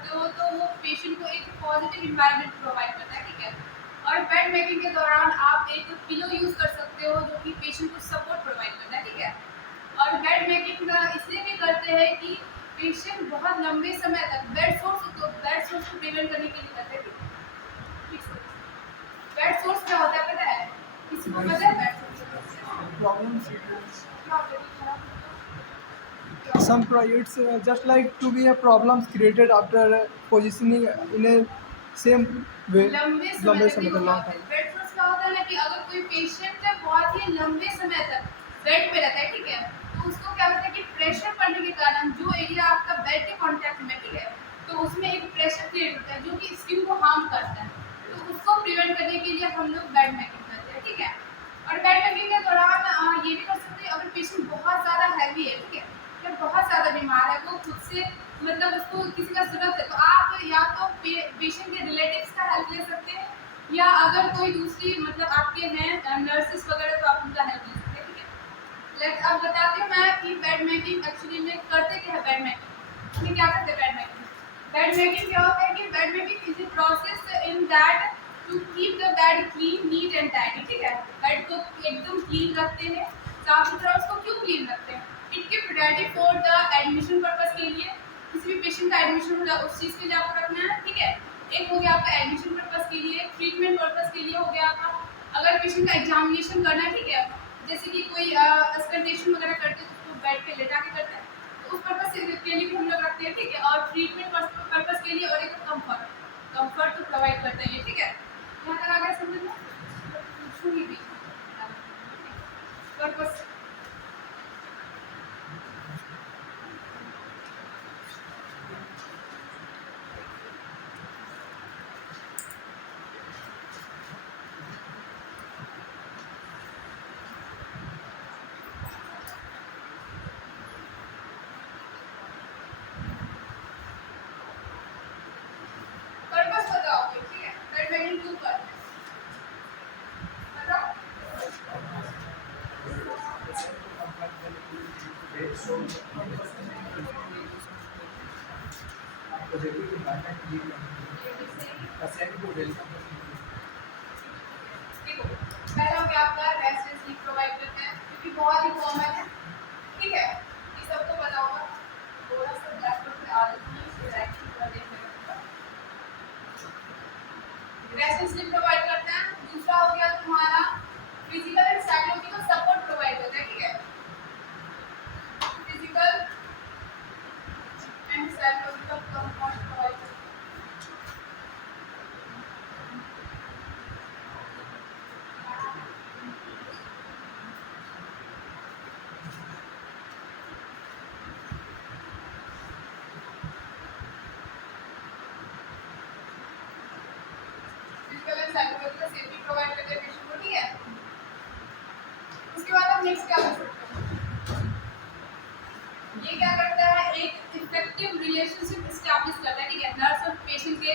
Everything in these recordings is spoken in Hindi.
करते हो तो वो पेशेंट को एक पॉजिटिव इन्वायरमेंट प्रोवाइड करता है, ठीक है। और बेड मेकिंग के दौरान आप एक पिलो यूज़ कर सकते हो जो कि पेशेंट को सपोर्ट प्रोवाइड करता है, ठीक है। और बेड मेकिंग इसलिए भी करते हैं कि पेशेंट बहुत लंबे समय तक बेड सोर्स को प्रिवेंट करने के लिए करते हैं, ठीक है। बेड सोर्स क्या होता है पता है? किसी को पता है बेड सोर्स Problems. क्या होता है? It's just like to be a problems created after positioning in a same way. लंबे समय लंबे तक समय भी तक हो long जाते time. हैं। बेड सोर्स क्या होता है ना कि अगर कोई पेशेंट बहुत ही लंबे समय तक बेड पे रहता है, ठीक है, तो उसको क्या होता है कि प्रेशर पड़ने के कारण जो एरिया आपका बेड के कांटेक्ट में, ठीक है, तो उसमें एक प्रेशर क्रिएट होता है जो कि स्किन को हार्म करता है। तो उसको प्रिवेंट करने के लिए हम लोग बेड मेकिंग करते हैं, ठीक है। और बेड मेकिंग के दौरान ये भी कर सकते हैं अगर पेशेंट बहुत ज़्यादा हैवी है, ठीक है, या बहुत ज़्यादा बीमार है, वो खुद से मतलब उसको किसी का ज़रूरत है, तो आप या तो पेशेंट के रिलेटिव्स का हेल्प ले सकते हैं, या अगर कोई दूसरी मतलब आपके हैं नर्सेस वगैरह तो आप उनका हेल्प ले सकते हैं, ठीक है। अब बताती हूँ मैं कि बेड मेकिंग एक्चुअली में करते क्या है। बेड मेकिंग में क्या करते हैं? बेड मेकिंग क्या होता है कि bed making is a process in that to keep the bed clean, neat and tidy, ठीक है। बेड को एकदम क्लीन रखते हैं, साफ सुथरा। उसको क्यों क्लीन रखते हैं? It keep ready for the admission purpose के लिए, किसी भी पेशेंट का एडमिशन हो उस चीज़ के लिए आपको रखना है, ठीक है। एक हो गया आपका एडमिशन पर्पज के लिए, ट्रीटमेंट पर्पज के लिए हो गया आपका। अगर पेशेंट का एग्जामिनेशन करना है, ठीक है, जैसे कि कोई स्कल्टेशन वगैरह करते हैं तो उसको बेड पे लेटा के करते हैं, तो उस पर्पज के लिए भी हम लोग रखते हैं, ठीक है। और ट्रीटमेंट पर्पज के लिए, और एक कंफर्ट तो प्रोवाइड करते हैं, ठीक है। यहाँ तक आ गया समझ में? पूछूंगी भी पर्पज। पर्पज बताओ, ठीक है, बेड मेकिंग क्यों करते हैं बताओ। ये भी सही। देखो, पहला हो गया आपका रेस्ट एंड स्लीप प्रोवाइड करते हैं, क्योंकि बहुत ही कॉमन है, ठीक है, ये सबको पता होगा। थोड़ा सा ब्लैकबोर्ड पे आ जाती है, राइटिंग कर देंगे। रेस्ट एंड स्लीप प्रोवाइड करते हैं। दूसरा हो गया तुम्हारा physical and psychological support provide करते हैं, ठीक है। Physical and psychological support provide करते हैं। Physical and psychological safety provide करते हैं पेशेंट को, ठीक है। उसके बाद हम नेक्स्ट क्या कर सकते हैं? ये क्या करता है? एक इफेक्टिव रिलेशनशिप एस्टैब्लिश करता है, ठीक है, नर्स और पेशेंट के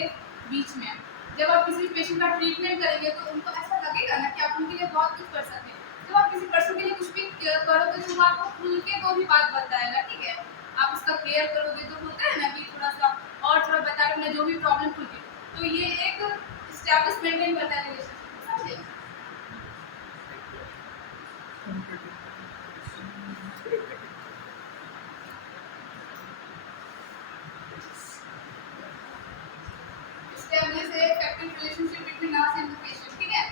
बीच में। जब आप किसी पेशेंट का ट्रीटमेंट करेंगे तो उनको ऐसा लगेगा ना कि आप उनके लिए बहुत कुछ कर सकते हैं। जब आप किसी पर्सन के लिए कुछ भी करोगे तो वो आपको खुल के कोई भी बात बताएगा, ठीक है। आप उसका केयर करोगे तो होता है ना कि थोड़ा सा और थोड़ा बता रहे जो भी प्रॉब्लम खुल के, तो ये एक एस्टैब्लिश मेंटेन करता है रिलेशनशिप, समझे। Establish A effective relationship between nurse and patient, ठीक है।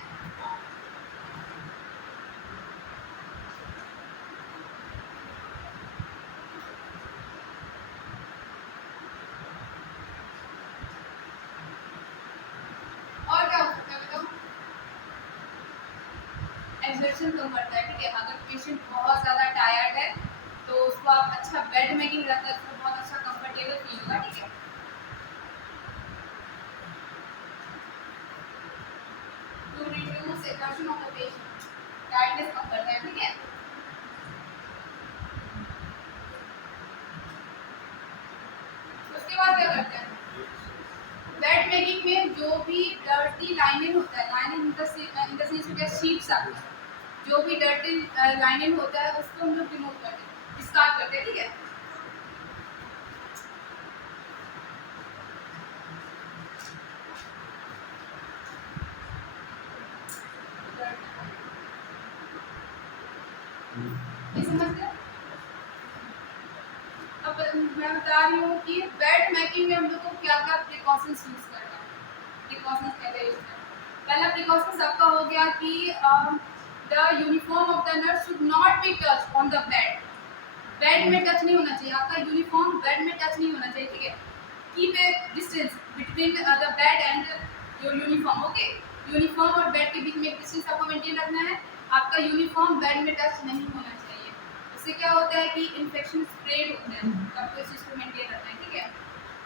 और क्या हो सकता है बताओ? एक्सर्शन कम करता है, ठीक है। अगर पेशेंट बहुत ज़्यादा टायर्ड है तो उसको आप अच्छा बेड मेकिंग रहता है तो बहुत अच्छा कंफर्टेबल फील होगा, ठीक है। To reduce exertion of the patient, tiredness कम करता है, ठीक है। उसके बाद क्या करते हैं? बेड मेकिंग में जो भी डर्टी लाइनिंग होता है, लाइनिंग इन द सेंस हो गया शीट्स आपका, जो भी डर्टी लाइनिंग होता है उसको हम लोग रिमूव करते हैं, डिस्कार्ड करते हैं, ठीक है। बता रही हूँ कि बेड मेकिंग में हम लोग को क्या क्या प्रिकॉशंस यूज करना है। प्रिकॉशंस क्या क्या यूज करना है? पहला प्रिकॉशंस आपका हो गया कि the uniform of the nurse should not be touch on the bed. Bed में टच नहीं होना चाहिए, आपका यूनिफॉर्म बेड में टच नहीं होना चाहिए, ठीक है। Keep a distance between the bed and your uniform, okay. Uniform और बेड के बीच में एक डिस्टेंस आपको मेंटेन रखना है। आपका यूनिफॉर्म बेड में टच नहीं होना चाहिए, इससे क्या होता है कि इन्फेक्शन स्प्रेड होता है, आपको इस चीज़ को मेंटेन रखना है, ठीक है।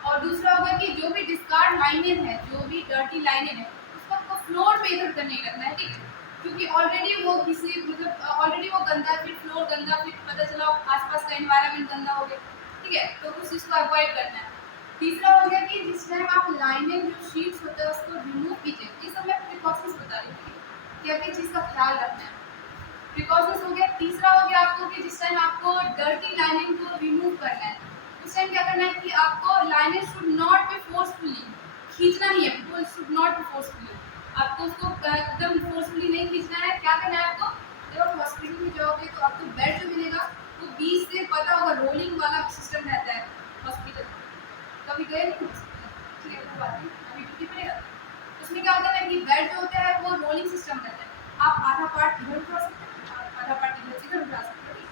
और दूसरा होगा कि जो भी डिस्कार्ड लाइनें है, जो भी डर्टी लाइनें हैं, उसको आपको फ्लोर पे इधर उधर नहीं रखना है, ठीक है। क्योंकि ऑलरेडी वो किसी मतलब ऑलरेडी वो गंदा है, फिर फ्लोर गंदा, फिर पता चला आसपास का एनवायरनमेंट गंदा हो गया, ठीक है। तो उस चीज़ को अवॉइड करना है। तीसरा हो गया कि जिस टाइम आप लाइनिंग जो शीट्स होता है उसको रिमूव कीजिए। ये सब मैं प्रिकॉशंस बता रही हूँ, क्या क्या चीज़ का ख्याल रखना है। प्रिकॉशंस हो गया। तीसरा हो गया आपको कि जिस टाइम आपको डर्टी लाइनिंग को रिमूव करना है, उस टाइम क्या करना है कि आपको lining should not be forcefully, खींचना नहीं है, वो शुड नॉट बी फोर्सफुली, आपको उसको एकदम फोर्सफुली नहीं खींचना है। क्या करना है आपको, जब आप हॉस्पिटल में जाओगे तो आपको बेड जो मिलेगा वो बीच से पता होगा रोलिंग वाला सिस्टम रहता है हॉस्पिटल में। कभी गए नहीं हॉस्पिटल, ठीक है, कोई बात नहीं, अभी ड्यूटी पड़ेगा। उसमें क्या होता है कि बेड जो होता है वो रोलिंग सिस्टम रहता है, आप आधा पार्ट इधर उठा सकते हैं, आधा पार्ट इधर उठा सकते हैं,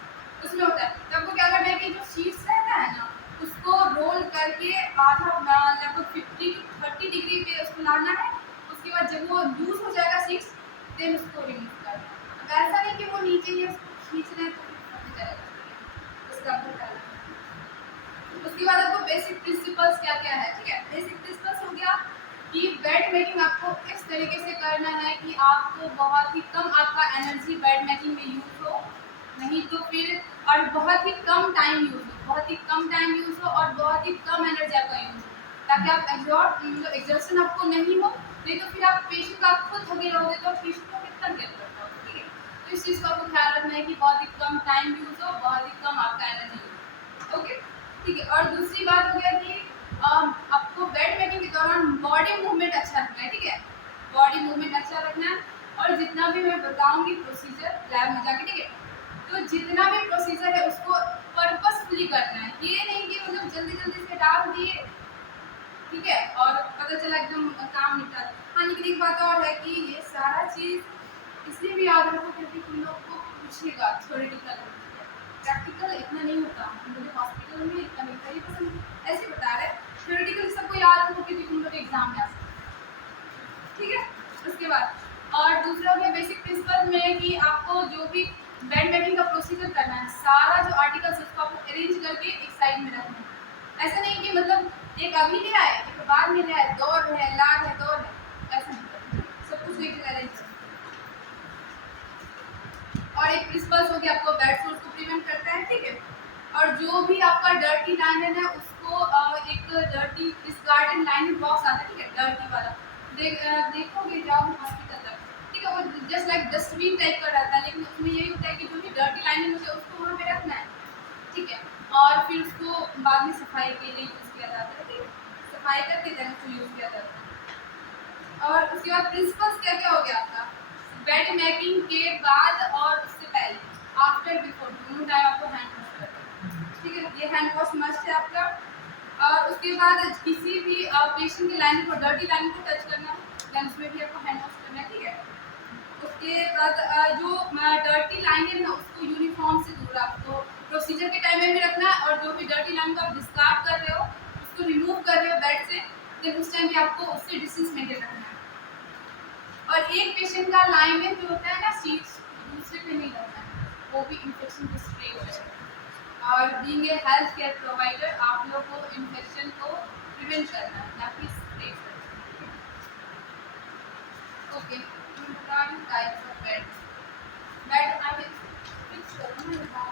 उसमें होता है। तो आपको क्या करना है कि जो शीट्स रहता है ना उसको रोल करके आधा लगभग 50 to 30 डिग्री पे उसको लाना है। उसके बाद जब वो लूज हो जाएगा शीट्स देन उसको रिमूव करना है। अब ऐसा नहीं कि वो नीचे ही है, उसको खींच रहे हैं तो फट जाएगा, उसका आपको ख्याल रखना है। उसके बाद आपको बेसिक प्रिंसिपल्स क्या क्या है, ठीक है। बेसिक प्रिंसिपल्स हो गया कि बेड मेकिंग आपको इस तरीके से करना है कि आपको बहुत ही कम आपका एनर्जी बेड मेकिंग में यूज हो, नहीं तो फिर और बहुत ही कम टाइम यूज हो, बहुत ही कम टाइम यूज हो और बहुत ही कम एनर्जी आपका यूज हो, ताकि आप एग्जॉर्शन आपको नहीं हो। नहीं तो फिर आप पेशेंट का आप खुद थके रहोगे तो पेशेंट को कितना केयर कर पाओगे, ठीक है। तो इस चीज़ का आपको ख्याल रखना है कि बहुत ही कम टाइम यूज हो, बहुत ही कम आपका एनर्जी यूज हो, ओके, ठीक है। और दूसरी बात हो गया कि आपको बेड मेकिंग के दौरान बॉडी मूवमेंट अच्छा रखना है, ठीक है। बॉडी मूवमेंट अच्छा रखना है। और जितना भी मैं बताऊंगी प्रोसीजर लैब में जाके, ठीक है, तो जितना भी प्रोसीजर है उसको पर्पसफुली करना है। ये नहीं कि मतलब जल्दी जल्दी से डाल दिए, ठीक है, और पता चला एकदम काम निपटा। हाँ, लेकिन एक बात और है कि ये सारा चीज़ इसलिए भी याद रखो क्योंकि तुम लोग को पूछेगा थ्योरेटिकल, प्रैक्टिकल इतना नहीं होता, मुझे हॉस्पिटल में इतना मिलता है, बस हम ऐसे बता रहे हैं। थ्योरेटिकल सबको याद रखो क्योंकि तुम लोग एग्जाम में आ सकते हैं, ठीक है। उसके बाद और दूसरा हो गया बेसिक प्रिंसिपल में कि आपको जो भी बेड मेकिंग का प्रोसीजर करना है, सारा जो आर्टिकल्स उसको आपको अरेंज करके एक साइड में रखना है। ऐसा नहीं कि मतलब एक अभी ले आए एक बाद में ले आए, दौड़ है लाद है दौड़ है, ऐसा नहीं करना, सब कुछ एक जगह अरेंज करना। और एक प्रिंसिपल्स हो गया आपको बेड सोर्स को प्रिवेंट करता है, ठीक है। और जो भी आपका डर्टी लाइनर है उसको एक डर्टी इस गार्डन लाइनर बॉक्स आता है, ठीक है, डर्टी वाला देखोगे जाओ हॉस्पिटल तक, ठीक है, वो जस्ट लाइक डस्टबिन टाइप का रहता है, लेकिन उसमें यही होता है कि जो भी डर्टी लाइनर होता है उसको वहाँ पे रखना है, ठीक है। और फिर उसको बाद में सफाई के लिए यूज़ किया जाता है, ठीक है, सफाई करके देन उसको यूज़ किया जाता है। और उसके बाद प्रिंसिपल्स क्या क्या हो गया आपका बेड मेकिंग के बाद और उससे पहले, आफ्टर बिफोर दोनों टाइम आपको हैंड वॉश करना है, ठीक है, ये हैंड वॉश मस्ट है आपका। और उसके बाद किसी भी पेशेंट के लाइन को डर्टी लाइन को टच करना है देन उसमें भी आपको हैंड वॉश करना है, ठीक है। उसके बाद जो डर्टी लाइनें हैं उसको यूनिफॉर्म से दूर आपको प्रोसीजर के टाइम में भी रखना है। और जो भी डर्टी लाइन को आप डिस्कार्ड कर रहे हो उसको रिमूव कर रहे हो बेड से, देन उस टाइम भी आपको उससे डिस्टेंस मेंटेन रखना है। और एक पेशेंट का लाइन में जो होता है ना सीट्स दूसरे पे नहीं रखना है, वो भी इन्फेक्शन को स्प्रे हो जाएगा। और being a health care provider आप लोग को इन्फेक्शन को प्रिवेंट करना है, ना कि स्प्रे करना। Okay, types of bed bed I will fix करूँगा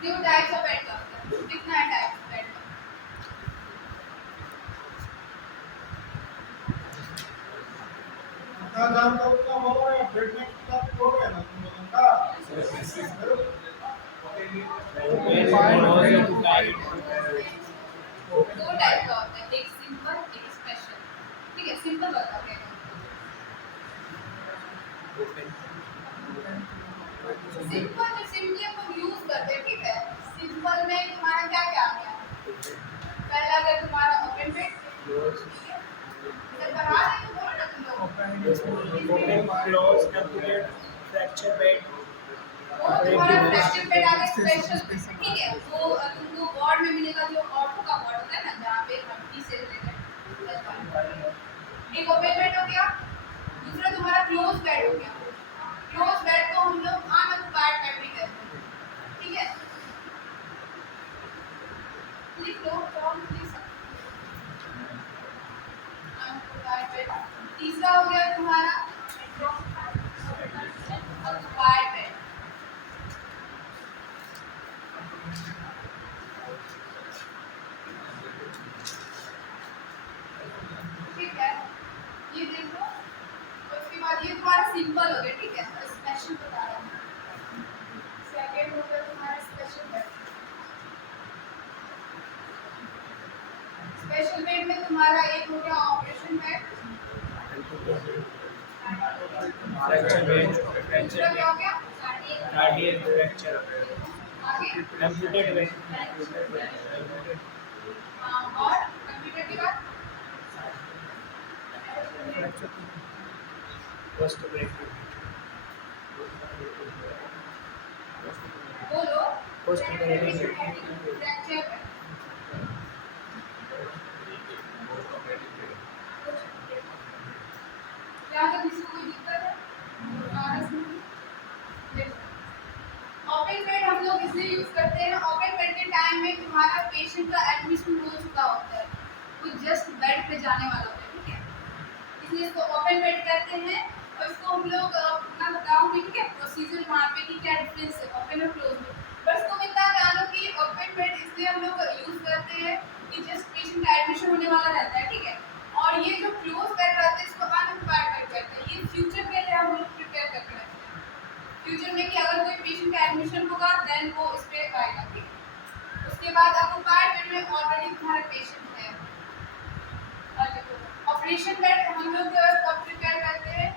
two types of bed का कितना है टाइप ऑफ बेड का? जान तो उसका बोलो या बेड में कितना हो गया ना तुम लोगों दो टाइप का होता है, एक सिंपल एक स्पेशल। ठीक है, सिंपल बताओ क्या सिंपल जो सिंपली हम यूज करते हैं। ठीक है, सिंपल में तुम्हारा क्या क्या आ गया? पहला अगर तुम्हारा ओपन बेड, जब बना रहे तो बोलो ना तुम लोग वो तुम्हारा फ्रैक्चर बेड आ गया स्पेशल। ठीक है, वो तुमको वार्ड में मिलेगा जो ऑर्थो का वार्ड होता है ना, जहाँ पे हड्डी से रिलेटेड। एक ओपन बेड हो गया, दूसरा तुम्हारा क्लोज बेड हो गया। क्लोज बेड को हम लोग अनऑक्युपाइड बेड भी कहते हैं। ठीक है, लिख लो फॉर्म प्लीज। Unoccupied bed. तीसरा हो गया तुम्हारा ऑक्युपाइड बेड। ठीक है, ये देखो। उसके बाद ये तुम्हारा सिंपल हो गया। ठीक है, स्पेशल बता रहा हूँ। सेकंड हो गया तुम्हारा स्पेशल बेड। स्पेशल बेड में तुम्हारा एक हो गया ऑपरेशन बेड। दूसरा क्या हो गया? आगे और कंप्यूटर के बाद बोलो फ्रैक्चर बेड। क्या तो किसी को कोई दिक्कत है? ओपन बेड हम लोग इसलिए यूज करते हैं, ओपन बेड के टाइम में तुम्हारा पेशेंट का एडमिशन हो चुका होता है, वो जस्ट बेड पे जाने वाला होता है। ठीक है, इसलिए इसको ओपन बेड कहते हैं। और इसको हम लोग मैं बताऊंगी ठीक है प्रोसीजर वहाँ पे कि क्या डिफरेंस है ओपन और क्लोज में। बस तुम इतना जानो कि ओपन बेड इसलिए हम लोग यूज करते हैं कि जस्ट पेशेंट का एडमिशन होने वाला रहता है। ठीक है, और ये जो क्लोज बेड रहता है इसको अनऑक्युपाइड बेड कहते हैं। ये फ्यूचर के लिए हम लोग प्रिपेयर करके रखते हैं फ्यूचर में कि अगर कोई पेशेंट का एडमिशन होगा देन वो इस पे आएगा। ठीक, उसके बाद ऑक्युपाइड बेड में ऑलरेडी तुम्हारा पेशेंट है। और देखो ऑपरेशन बेड हम लोग कब प्रिपेयर करते हैं?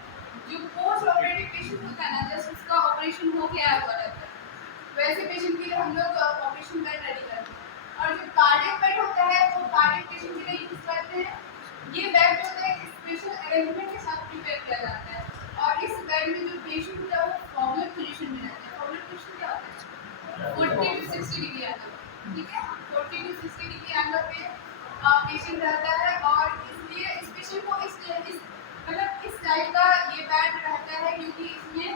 जो पोस्ट ऑपरेटिव पेशेंट होता है ना, जस्ट उसका ऑपरेशन हो गया हुआ रहता है, वैसे पेशेंट के लिए हम लोग ऑपरेशन बेड रेडी करते हैं। और जो कार्डियक बेड होता है वो कार्डियक पेशेंट के लिए यूज करते हैं। ये बेड जो होता है स्पेशल अरेंजमेंट के साथ प्रिपेयर किया जाता है। और इस बेड में जो पेशेंट होता है वो फॉरवर्ड पोजीशन में रहता है। फॉरवर्ड पोजीशन क्या होता है? 40 to 60 डिग्री एंगल। ठीक है, 40 to 60 डिग्री एंगल पे पेशेंट रहता है। और इसलिए इस पेशेंट को इस टाइप का ये बेड रहता है क्योंकि इसमें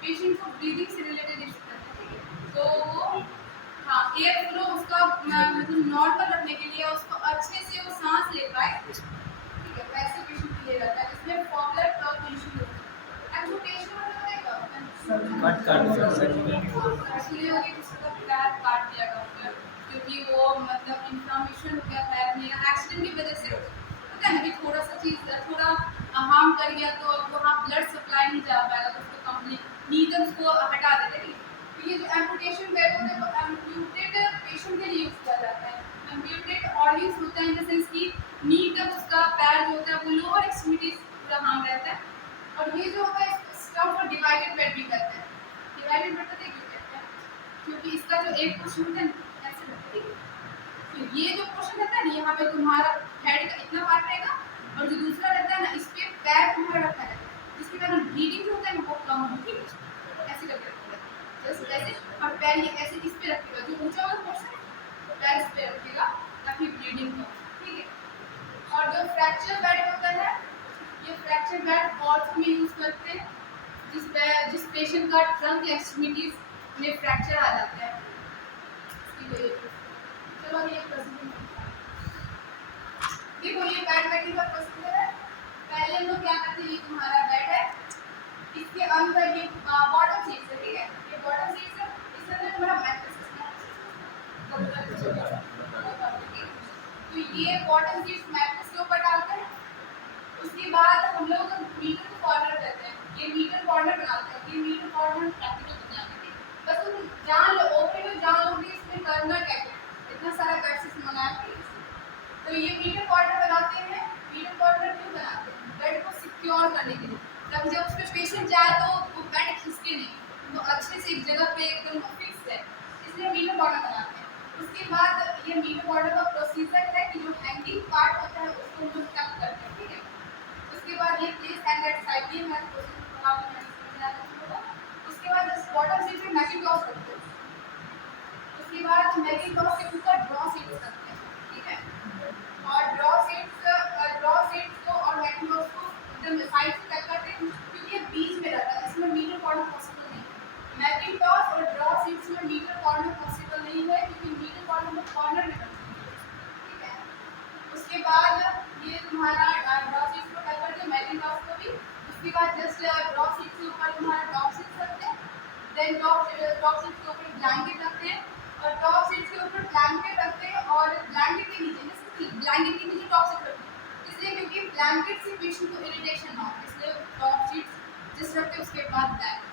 पेशेंट को ब्रीदिंग से रिलेटेड इशू रहता है। ठीक है, तो वो हाँ एयर फ्लो उसका मतलब नॉर्मल रखने के लिए उसको अच्छे से वो सांस ले पाए। ठीक है, वैसे पेशेंट के लिए रहता है। इसमें फॉरवर्ड पोजीशन होता है। एम्पुटेशन मतलब देखो इसलिए होगी किसी का पैर काट दिया डॉक्टर क्योंकि वो मतलब इन्फ्लामेशन हो गया पैर में एक्सीडेंट की वजह से पता है ना कि थोड़ा सा चीज़ थोड़ा हार्म कर गया तो अब वहाँ ब्लड सप्लाई नहीं जा पाएगा तो उसको कंपनी नीडल्स को हटा देते हैं। तो ये जो एम्पुटेशन बेड होता है वो एम्प्यूटेड पेशेंट के लिए यूज़ किया जाता है। एम्प्यूटेड ऑर्गन्स होता है इन द सेंस कि नी तक उसका पैर जो होता है वो लोअर एक्सट्रीमिटीज पूरा हार्म रहता है। और ये जो होता है स्टफ और डिवाइडेड बेड भी कहते हैं। डिवाइडेड बेड पता है क्यों कहते हैं? क्योंकि इसका जो एक पोर्शन होता है ना ऐसे रहता है। ठीक है, तो ये जो पोर्शन रहता है ना यहाँ पे तुम्हारा हेड का इतना पार्ट रहेगा और जो दूसरा रहता है ना इस पे पैर तुम्हारा रखा रहता है जिसके कारण ब्लीडिंग जो होता है ना वो कम हो। ठीक है, ऐसे करके रखिएगा जैसे ऐसे। और पैर ये ऐसे इस पे रखिएगा, जो ऊंचा वाला पोर्शन है तो पैर इस पे रखिएगा ताकि ब्लीडिंग हो। ठीक है, और जो फ्रैक्चर बेड होता है ये फ्रैक्चर बेड ऑर्थो में यूज करते हैं जिस पेशेंट का ट्रंक एक्सट्रीमिटीज में फ्रैक्चर आ जाता है। चलो ये प्रोसीजर देखो, ये बेड बैठने का प्रोसीजर है। पहले हम लोग क्या करते हैं, ये तुम्हारा बेड है, इसके अंदर ये बॉटम सीट्स है। ठीक है, ये बॉटम सीट्स है, इसके अंदर तुम्हारा मैट्रेस है। तो ये बॉटम सीट्स मैट्रेस के ऊपर डालते हैं। उसके बाद हम लोग मीटर कॉर्नर करते हैं। ये मीटर कॉर्नर बनाते हैं। ये मीटर कॉर्नर प्रैक्टिकल बना देंगे। बस तुम जान लो ओपन में जान लोगे इसमें करना ये मीटर कॉर्नर बनाते हैं। मीटर कॉर्नर क्यों बनाते हैं? बेड को सिक्योर करने के लिए, तब जब उसमें पेशेंट जाए तो वो बेड खिसके नहीं, तो अच्छे से एक जगह पे एकदम फिक्स है, इसलिए मीटर कॉर्नर बनाते हैं। उसके बाद ये मीटर कॉर्नर का प्रोसीजर है कि जो हैंगिंग पार्ट होता है उसको हम लोग टक करते हैं, ठीक है। उसके बाद ये प्लेस हैंड एट साइड, ये मैं प्रोसीजर आपको मैंने समझाया था। उसके बाद इस बॉटम सीट पे मैकिंटॉश रखते हैं। उसके बाद मैकिंटॉश के ऊपर ड्रॉ सीट्स रखते हैं, ठीक है। और ड्रॉ सीट्स को और मैकिंटॉश को एकदम साइड से टक करते हैं, क्योंकि ये बीच में रहता है, इसमें मीटर कॉर्नर पॉसिबल नहीं है। मैकिंटॉश और ड्रॉ सीट्स में मीटर कॉर्नर पॉसिबल नहीं है, क्योंकि मीटर कॉर्नर में कॉर्नर में रखते हैं, ठीक है। उसके बाद ये तुम्हारा ड्रॉ सीट्स को टक करके मैकिंटॉश को भी, उसके बाद जस्ट ड्रॉ सीट्स के ऊपर तुम्हारा टॉप सीट्स रखते हैं, देन टॉप सीट्स के ऊपर ब्लैंकेट रखते हैं, और टॉप सीट्स के ऊपर ब्लैंकेट रखते हैं, और ब्लैंकेट के नीचे ब्लैंकेट के नीचे टॉप सीट रखते हैं, इसलिए क्योंकि ब्लैंकेट से पेशेंट को इरिटेशन ना हो, इसलिए टॉप सीट्स जिस रखते हैं उसके बाद ब्लैंकेट।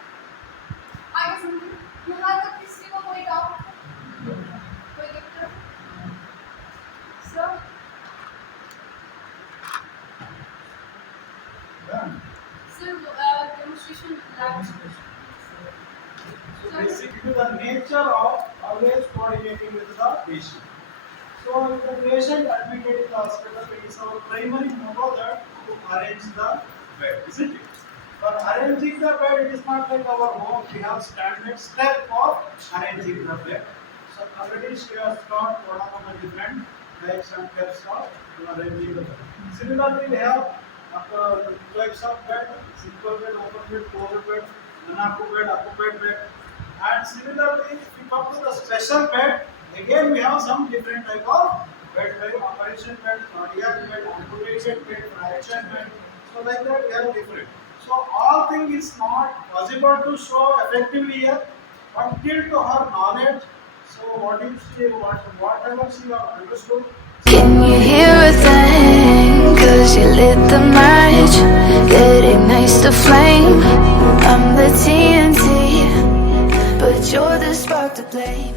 आगे समझिए, यहाँ तक किसी को कोई डाउट, कोई दिक्कत? Sir demonstration lab. So basically the nature of always coordinating with the patient. So if the patient admitted in the hospital, it is our primary motto that to arrange the bed, isn't it? For arranging the bed, it is not like our home. We have standard step of arranging the bed. So already she has taught what are the different types and steps of arranging the bed. Similarly, we have types of bed: simple bed, open bed, closed bed, non-occupied bed. And similarly, if we come to the special bed, again we have some different type of bed, like operation bed, cardiac bed, amputation bed, fraction bed. So like that we have different. So all thing is not possible to show effectively here, but till to her knowledge. So whatever she have understood. Can you hear a thing? Cause you lit the match that ignites the flame. I'm the TNT, but you're the spark to blame.